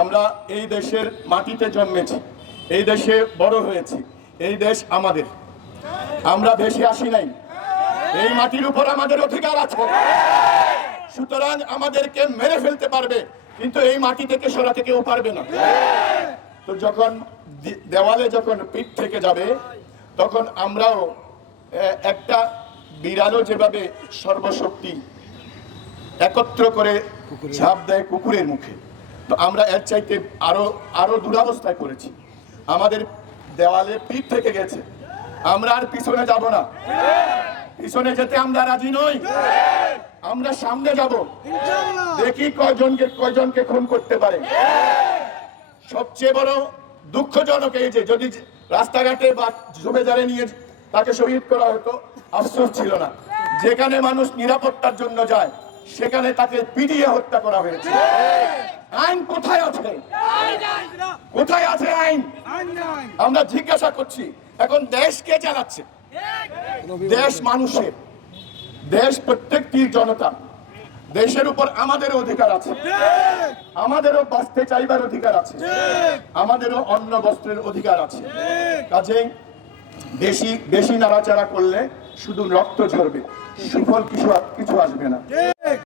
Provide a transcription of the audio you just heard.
আমরা এই দেশের মাটিতে জন্মেছি, এই দেশে বড় হয়েছি, এই দেশ আমাদের। আমরা দেশে আসি নাই, এই মাটির উপর আমাদের অধিকার আছে। সুতরাং আমাদেরকে মেরে ফেলতে পারবে, কিন্তু এই মাটি থেকে সরাতে কেউ পারবে না। তো যখন দেওয়ালে যখন পিঠ থেকে যাবে, তখন আমরাও একটা বিড়ালও যেভাবে সর্বশক্তি একত্র করে ঝাঁপ দেয় কুকুরের মুখে, তো আমরা এর চাইতে আরো দুরবস্থায় করেছি। আমাদের দেওয়ালে পিঠ থেকে গেছে, আমরা আর পিছনে যাব না। পিছনে যেতে আমরা রাজি নই, আমরা সামনে যাব। দেখি কয়জনকে খুন করতে পারে। সবচেয়ে বড় দুঃখজনক এই যে যদি রাস্তাঘাটে বা জুবেদারে নিয়ে তাকে শহীদ করা হতো, আফসোস ছিল না। যেখানে মানুষ নিরাপত্তার জন্য যায়, সেখানে তাকে পিটিয়ে হত্যা করা হয়েছে। আইন কোথায় আছে? কোথায় আছে আইন? আমরা জিজ্ঞাসা করছি। এখন দেশ কে চালাচ্ছে? দেশ মানুষের, দেশ প্রত্যেকটি জনতা। দেশের উপর আমাদেরও অধিকার আছে, আমাদেরও বাঁচতে চাইবার অধিকার আছে, আমাদেরও অন্ন বস্ত্রের অধিকার আছে। কাজেই বেশি নাড়াচাড়া করলে শুধু রক্ত ঝরবে, সুফল কিছু আসবে না।